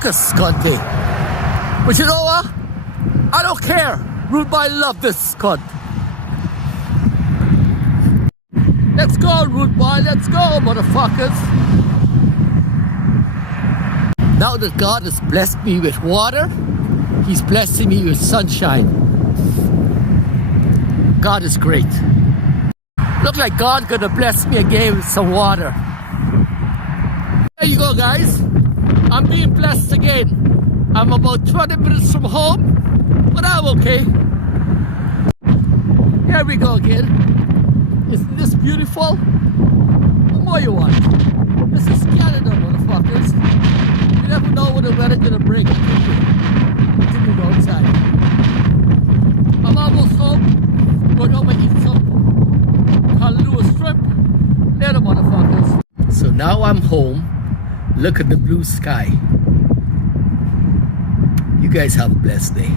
motherfuckers, Conte. But you know what? I don't care. Rude boy, love this cunt. Let's go, rude boy. Let's go, motherfuckers. Now that God has blessed me with water, He's blessing me with sunshine. God is great. Look like God's gonna bless me again with some water. There you go, guys. I'm being blessed again. I'm about 20 minutes from home, but I'm okay. Here we go again. Isn't this beautiful? What more you want? This is Canada, motherfuckers. You never know what the weather's gonna bring. Until you go outside. I'm almost home. Going home and eat some Kahlua shrimp. Later, motherfuckers. So now I'm home. Look at the blue sky. You guys have a blessed day.